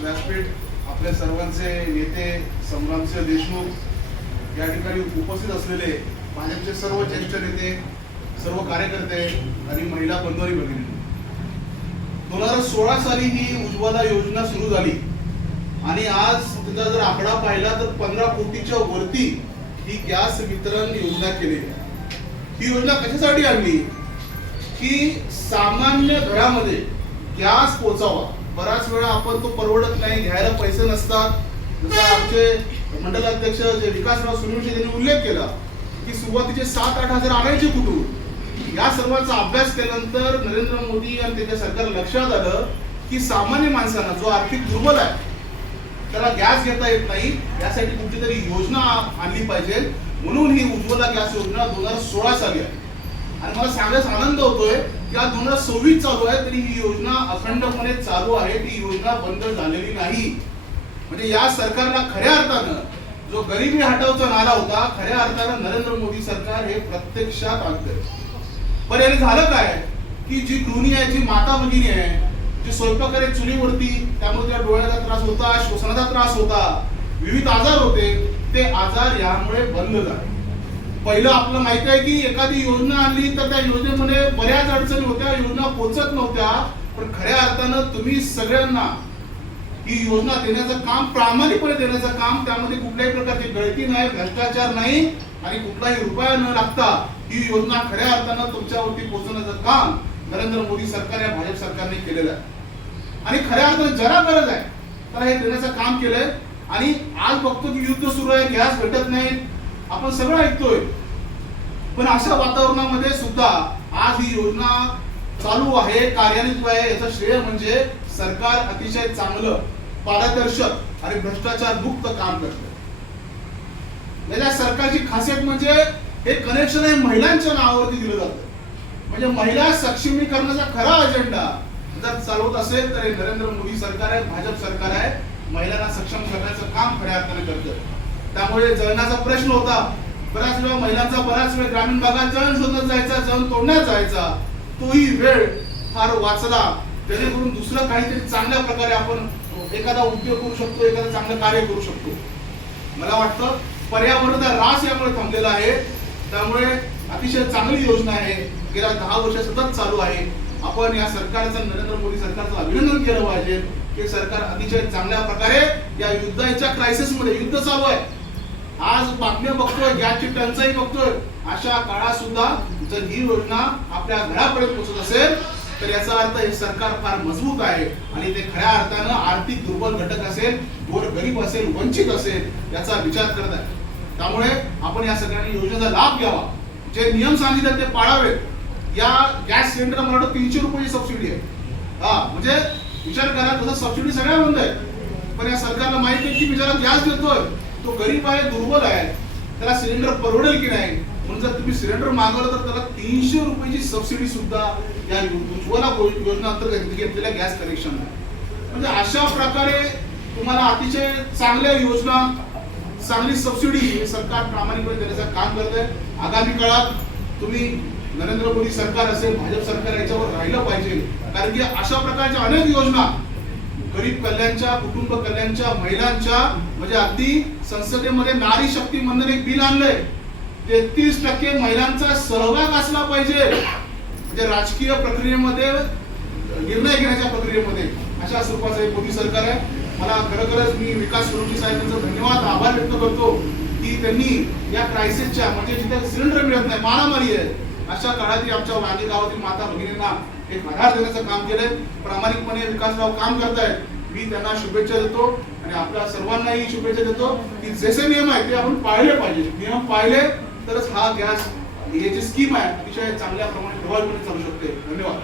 व्यासपीठ, आपल्या सर्वांचे नेते संग्रामसिंह देशमुख, या ठिकाणी उपस्थित असलेले भाजपचे सर्व ज्येष्ठ नेते, सर्व कार्यकर्ते आणि महिला बंधू आणि भगिनी, 2016 साली ही उज्ज्वला योजना सुरू झाली आणि आज त्याचा जर आकडा पाहिला तर 15 कोटीच्या वरती ही गॅस वितरण योजना केली. ही योजना कशासाठी आणली की सामान्य घरामध्ये गॅस पोहोचावा. बराच वेळा आपण तो परवडत नाही, घ्यायला पैसे नसतात. जसं आमचे मंडल अध्यक्ष जे विकासराव सुनील यांनी उल्लेख केला की सुरुवातीचे 7-8 हजार आणायचे कुठून. या सर्वांचा अभ्यास केल्यानंतर नरेंद्र मोदी आणि त्यांच्या सरकारला लक्षात आलं की सामान्य माणसांना जो आर्थिक दुर्बल आहे त्याला गॅस घेता येत नाही, यासाठी कुठली तरी योजना आणली पाहिजे. म्हणून ही उज्ज्वला गॅस योजना 2016 साली आहे. आणि मला सांगायचा आनंद होतोय की आज 2026 चालू आहे तरी ही योजना अखंडपणे चालू आहे. ती योजना बंद झालेली नाही. म्हणजे या सरकारला खऱ्या अर्थानं जो गरिबी हटवचा नारा होता, खऱ्या अर्थानं नरेंद्र मोदी सरकार हे प्रत्यक्षात आणतंय. पण याने झालं काय की जी गृहिणी आहे, जी माता भगिनी आहे, जी स्वयंपाक करे चुलीवरती, त्यामुळे त्या डोळ्याचा त्रास होता, श्वसनाचा त्रास होता, विविध आजार होते, ते आजार यामुळे बंद झाले. पहिलं आपलं माहिती आहे की एखादी योजना आणली तर त्या योजनेमध्ये बऱ्याच अडचणी होत्या, योजना पोहोचत नव्हत्या. पण खऱ्या अर्थानं तुम्ही सगळ्यांना ही योजना देण्याचं काम, प्रामाणिकपणे देण्याचं काम, त्यामध्ये कुठल्याही प्रकारची गळती नाही, भ्रष्टाचार नाही आणि कुठलाही रुपया न लागता ही योजना खऱ्या अर्थानं तुमच्यावरती पोहोचवण्याचं काम नरेंद्र मोदी सरकार या भाजप सरकारने केलेलं आहे. आणि खऱ्या अर्थानं जरा गरज आहे तर हे देण्याचं काम केलंय. आणि आज बघतो की युद्ध सुरू आहे, गॅस भेटत नाही, आपण सगळं ऐकतोय. पण अशा वातावरणामध्ये सुद्धा आज ही योजना चालू आहे, कार्यान्वित आहे. याचं श्रेय म्हणजे सरकार अतिशय चांगलं, पारदर्शक आणि भ्रष्टाचार मुक्त काम करतं. या सरकारची खासियत म्हणजे हे कनेक्शन आहे महिलांच्या नावावरती दिलं जातं. म्हणजे महिला सक्षमीकरणाचा खरा अजेंडा जर चालवत असेल तर हे नरेंद्र मोदी सरकार आहे, भाजप सरकार आहे. महिलांना सक्षम करण्याचं काम खऱ्या अर्थाने करतं. त्यामुळे जळणाचा प्रश्न होता. बऱ्याच वेळा महिलांचा बऱ्याच वेळ ग्रामीण भागात जळण शोधण्यात जायचा, जळण तोडण्यात जायचा. तोही वेळ फार वाचला. जेणेकरून दुसरं काहीतरी चांगल्या प्रकारे आपण एखादा उद्योग करू शकतो, एखादं चांगलं कार्य करू शकतो. मला वाटतं पर्यावरणाचा ऱ्हास यामुळे थांबलेला आहे. त्यामुळे अतिशय चांगली योजना आहे, गेल्या 10 वर्ष सतत चालू आहे. आपण या सरकारचं, नरेंद्र मोदी सरकारचं अभिनंदन केलं पाहिजे की सरकार अतिशय चांगल्या प्रकारे या युद्धाच्या क्रायसिस मध्ये, युद्ध चालू आहे, आज बातम्या बघतोय, गॅसची टंचाई बघतोय, अशा काळात सुद्धा जर ही योजना आपल्या घरापर्यंत पोहोचत असेल तर याचा अर्थ हे सरकार फार मजबूत आहे आणि ते खऱ्या अर्थानं आर्थिक दुर्बल घटक असेल, गोरगरीब असेल, वंचित असेल, याचा विचार करत आहे. त्यामुळे आपण या सगळ्यांनी योजनेचा लाभ घ्यावा. जे नियम सांगितले ते पाळावेत. या गॅस सिलेंडर मला 300 रुपयाची सबसिडी आहे. म्हणजे विचार करा, तसं सबसिडी सगळ्या बंद आहे. पण या सरकारला माहिती आहे की बिचारा गॅस देतोय, तो गरीब आहे, दुर्बल आहे, त्याला सिलेंडर परवडेल की नाही. म्हणून जर तुम्ही सिलेंडर मागवलं तर त्याला 300 रुपयाची सबसिडी सुद्धा या उज्ज्वला योजना अंतर्गत घेतलेल्या गॅस कनेक्शन आहे. म्हणजे अशा प्रकारे तुम्हाला अतिशय चांगल्या योजना, चांगली सबसिडी सरकार प्रामाणिकपणे देण्याचं काम करत आहे. आगामी काळात तुम्ही नरेंद्र मोदी सरकार असेल, भाजप सरकार याच्यावर राहिलं पाहिजे. कारण की अशा प्रकारच्या अनेक योजना गरीब कल्याणच्या, कुटुंब कल्याणच्या, महिलांच्या, म्हणजे अगदी संसदेमध्ये नारी शक्ती म्हणून एक बिल आणलंय. 33% महिलांचा सहभाग असला पाहिजे. म्हणजे राजकीय प्रक्रियेमध्ये, निर्णय घेण्याच्या प्रक्रियेमध्ये अशा स्वरूपाचं एक मोदी सरकार आहे. मला खरोखरच मी विकास सुरुजी साहेबांचा धन्यवाद, आभार व्यक्त करतो की त्यांनी या क्रायसिसच्या, म्हणजे जिथे सिलेंडर मिळत नाही, मारामारी आहे, अशा काळातही आमच्या वांगी गावातील माता भगिनींना एक आधार देण्याचं काम केलंय. प्रामाणिकपणे विकासराव काम करतायत. मी त्यांना शुभेच्छा देतो आणि आपल्या सर्वांनाही शुभेच्छा देतो की जसे नियम आहेत ते आपण पाळले पाहिजे. नियम पाळले तरच हा गॅस, ही जी स्कीम आहे अतिशय चांगल्या प्रमाणे प्रभावीपणे चालू शकते. धन्यवाद.